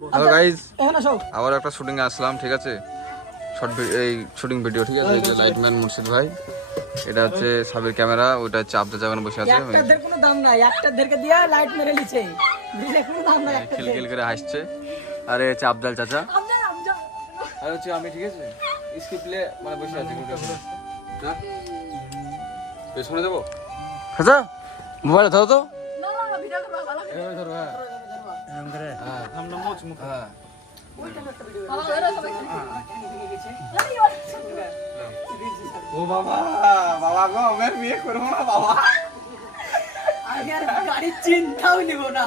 Hello guys, আবার একটা shooting এ আসলাম। ঠিক আছে, এই শুটিং ভিডিও। ঠিক আছে, লাইটম্যান মুর্শিদ ভাই, এটা হচ্ছে সাবির ক্যামেরা, ওটা হচ্ছে আবদা জাগান বসে আছে। একটাদের কোনো দাম নাই, একটাদেরকে দিয়ে লাইট মেরে লিছে, দিলে কোনো দাম নাই। খিলখিল করে হাসছে। আরে হচ্ছে আবদাল চাচা, আর হচ্ছে আমি। ঠিক আছে, স্ক্রিপ্টে মানে বসে আছি। পেছনে যাবো চাচা, মোবাইল ধরো তো। ও বাবা, বাবা গো, আমি বিয়ে করবো না বাবা। আমি আর গাড়ির চিন্তাও নিব না।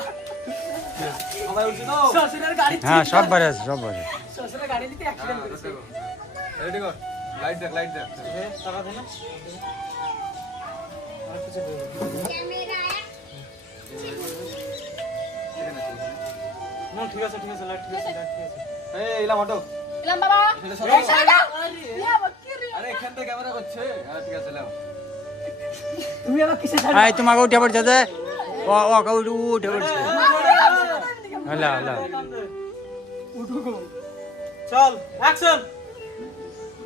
শ্বশুরের গাড়ি, হ্যাঁ সব বাড়ি আছে, সব বাড়ি। শ্বশুরের গাড়ি নিতে অ্যাক্সিডেন্ট করেছে। রেডি কর, লাইট দেখ, লাইট দেখ। টাকা দে না। ঠিক আছে, ঠিক আছে, লাইট ঠিক আছে, লাইট ঠিক আছে। এই ইলাম অটো, ইলাম বাবা, আরে এখান থেকে ক্যামেরা করছে। আরে ঠিক আছে, লাও। তুমি আবার কিসে এই তোমাকে উঠে পড়ছে যে ও ও উঠে পড়ছে। হ্যালো হ্যালো, উঠো গো, চল অ্যাকশন।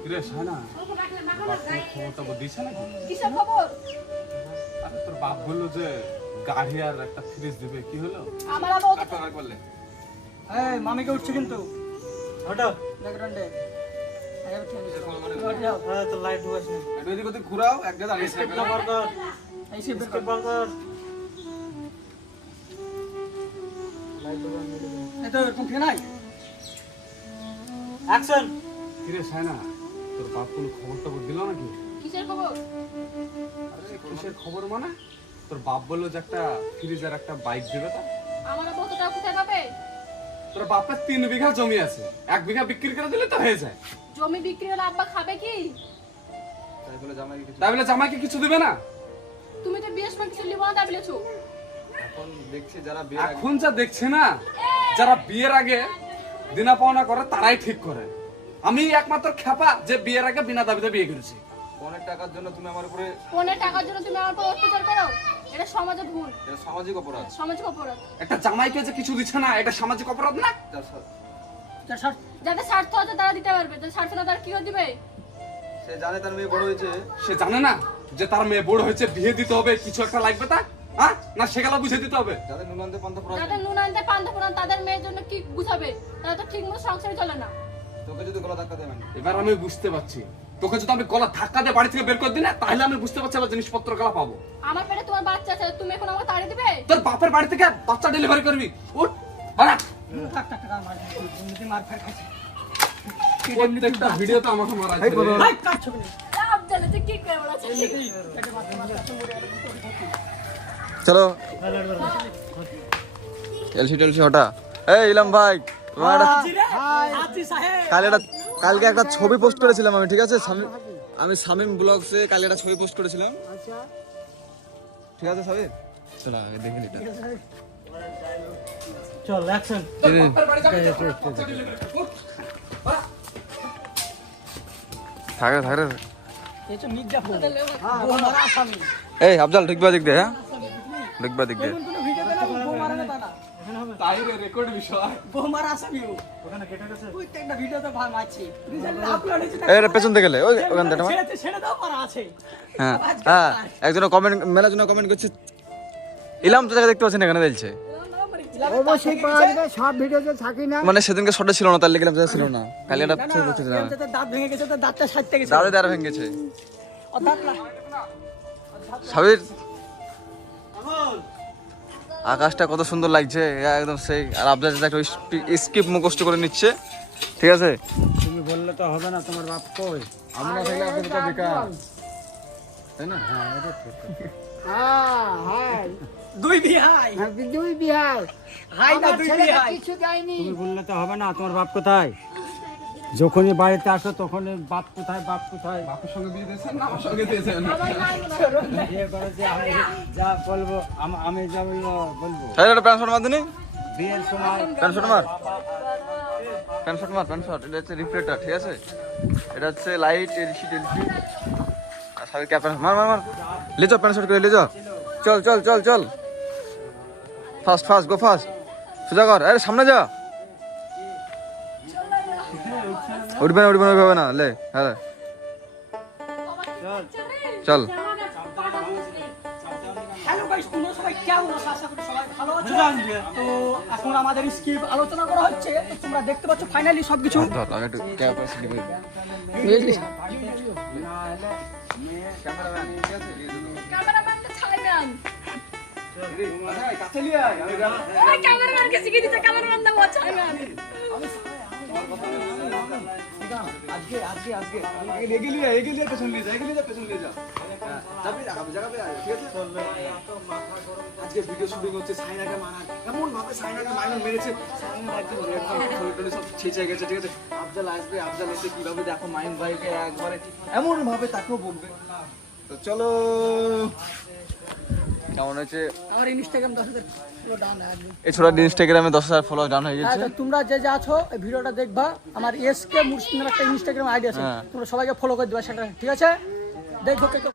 কিরে শানা, খবরটা দিছে নাকি? কিসের খবর? আরে তোর বাপ বললো যে গাড়ি আর একটা ফ্রিজ দিবে, কি হলো? আমার আবার কাট করলে। এই মামিকে উঠছে কিন্তু, হটো ব্যাকগ্রাউন্ডে। আরে উঠে যাও, হ্যাঁ তো লাইট ঢুকাস না। একটু এদিক ওদিক ঘুরাও, এক জায়গায় দাঁড়িয়ে স্কেপ না কর, এই স্কেপ কর। লাইট ঢুকান মেরে দে, এটা এরকম ঠিক নাই। অ্যাকশন। কিরে শানা, তোর বাপ কোনো খবর দিল নাকি? কিসের খবর? আরে কিসের খবর মানে? তোর বাপ বললো যে একটা ফ্রিজ আর একটা বাইক দেবে। তা আমার আবার কত টাকা কোথায় পাবে? তোর বাপের 3 বিঘা জমি আছে, 1 বিঘা বিক্রি করে দিলে তো হয়ে যায়। জমি বিক্রি হলে আব্বা খাবে কি? তাই বলে জামাইকে কিছু দিবে না? তুমি তো বিয়ের সময় কিছু লিবো না তাই বলেছো। এখন যা দেখছে না, যারা বিয়ের আগে দিনা পাওনা করে তারাই ঠিক করে। আমি একমাত্র খেপা যে বিয়ের আগে বিনা দাবিতে বিয়ে করেছি। পনের টাকার জন্য তুমি আমার উপরে, ফোনের টাকার জন্য তুমি আমার উপর অত্যাচার করো, এটা সমাজে ভুল, এটা সামাজিক অপরাধ। সামাজিক অপরাধ। একটা জামাইকে যে কিছু দিচ্ছে না, এটা সামাজিক অপরাধ না? যাদের স্বার্থ আছে তারা দিতে পারবে, যাদের স্বার্থ না তারা কি করে দিবে? সে জানে তার মেয়ে বড় হয়েছে, সে জানে না যে তার মেয়ে বড় হয়েছে, বিয়ে দিতে হবে, কিছু একটা লাগবে তা, হ্যাঁ না সেগুলো বুঝে দিতে হবে। যাদের নুন আনতে পান্তা ফুরায়, যাদের নুন আনতে পান্তা ফুরান তাদের মেয়ের জন্য কি বুঝাবে? তারা তো ঠিক মতো সংসারে চলে না। তোকে যদি গলা ধাক্কা দেয়, এবার আমি বুঝতে পারছি। তোকে যদি আমি গলা ধাক্কা দিয়ে বাড়ি থেকে বের করে দিই না, তাহলে আমি বুঝতে পারছি আবার জিনিসপত্র গলা পাবো। আমার পেটে তোমার বাচ্চা আছে, তুমি এখন আমাকে তাড়িয়ে দিবে? তোর বাপের বাড়ি থেকে বাচ্চা ডেলিভারি করবি? উঠ বাড়া। টাক টাক টাক মার, তুমি মার খাই খাইছে। প্রত্যেকটা ভিডিওতে আমাকে মারা হচ্ছে। ভাই কাট ছবি নেই। লাভ জানে তুই কি করে বলাছিস? চলো টেলসি হটা। এই ইলাম ভাই, কালকে একটা ছবি পোস্ট করেছিলাম আমি। ঠিক আছে, আমি শামিম ব্লগসে কালকে একটা ছবি পোস্ট করেছিলাম। ঠিক আছে সাবির, চলো আগে দেখে নিটা। চল অ্যাকশন। থাকে থাকে। এই তো মির্জাফর, ও মারা আসামি। এই আফজাল ঢুকবা দিক দে, হ্যাঁ ঢুকবা দিক দে। কোন ভিডিওতে না বউ মারা না তা না, তাইরে রেকর্ড বিষয়। বউ মারা আসামি ও। ওখানে কেটে গেছে, প্রত্যেকটা ভিডিওতে ভাঙ আছে। রিজাল্ট আপলোড হয়েছে। এই রে পেছন থেকে গেলে ওই ওখান থেকে ছেড়ে দাও, মারা আছে। হ্যাঁ হ্যাঁ, একজন কমেন্ট, মেলা জন কমেন্ট করছে, ইলাম তো জায়গা দেখতে পাচ্ছেন এখানে বলছে। অবশ্যই পাওয়া যাবে, সব ভিডিওতে থাকি না। মানে সেদিনকে শটে ছিল না, তার লিখলাম জায়গা ছিল না। কালি একটা ছবি করতে দিলাম, দাঁত ভেঙে গেছে, তো দাঁতটা সাইডতে গেছে। দাদা দাঁড়া ভেঙে গেছে। ও দাঁত না। সাবির, আকাশটা কত সুন্দর লাগছে একদম সেই। আর আবদার একটা স্কিপ মুখস্থ করে নিচ্ছে। ঠিক আছে, তুমি বললে তো হবে না, তোমার বাপ কই? আমরা থাকলে আপনি তো বেকার, তাই না? হ্যাঁ এটা ঠিক। হ্যাঁ হাই দুই বিহাই, দুই বিহাই হাই না, দুই বিহাই কিছু দেয়নি। তুমি বললে তো হবে না, তোমার বাপ কোথায়? যখনই বাড়িতে আসো তখনই বাপ কোথায়, বাপ কোথায়? বাপের সঙ্গে বিয়ে দিয়েছেন না আমার সঙ্গে দিয়েছেন? বিয়ে করেছে, আমি যা বলবো, আমি যা বলবো বলবো। তাই একটা প্যান্ট শর্ট মারদিনি, বিয়ের সময় প্যান্ট শর্ট মার, প্যান্ট শর্ট মার, প্যান্ট শর্ট। এটা হচ্ছে রিফ্লেক্টর, ঠিক আছে, এটা হচ্ছে লাইট, এলসি টেলসি। আর সাবির ক্যাপ মার মার মার, ले जाओ প্যান্ট শর্ট করে ले जाओ। চল চল চল চল, ফাস্ট ফাস্ট গো ফাস্ট, সোজা কর, আরে সামনে যা। উঠবে না ওইভাবে না লে হ্যাঁ চল হ্যালো গাইস, তোমরা সবাই কেমন আছো? আশা করি সবাই ভালো আছো। তো এখন আমাদের স্কিপ আলোচনা করা হচ্ছে। তো তোমরা দেখতে পাচ্ছ ফাইনালি সবকিছু। ধর আমি একটু ক্যাপাসিটি বলি বুঝলি? ক্যামেরাম্যানকে ছাড়বেন কাছে নিয়ে আয় আমি ওই ক্যামেরাম্যানকে শিখিয়ে দিতে ক্যামেরাম্যান না ও ছাড়বেন আজকে এগিয়ে পেছন নিয়ে যা যাবি জায়গাবে ঠিক আছে আজকে ভিডিও শুটিং হচ্ছে সাইনাকে মারা এমন ভাবে সাইনাকে মাইন মেরেছে সাইনা একদম শরীর সব ছেঁচে গেছে ঠিক আছে আফজাল আসবে আফজাল এসে কিভাবে দেখো মাইন ভাইকে একবারে এমন ভাবে তাকেও বলবে তো চলো কেমন হয়েছে আমার ইনস্টাগ্রাম 10,000 ফলো ডাউন হয়ে গেছে। এই ছোট ইনস্টাগ্রামে 10,000 ফলোয়ার ডাউন হয়ে হ্যাঁ, গেছে তো তোমরা যে আছো এই ভিডিওটা দেখবা। আমার এসকে মুর্শিদ নামে একটা ইনস্টাগ্রাম আইডি আছে, হ্যাঁ। তোমরা সবাইকে ফলো করে দিবা সেটা, ঠিক আছে? দেখো কে কে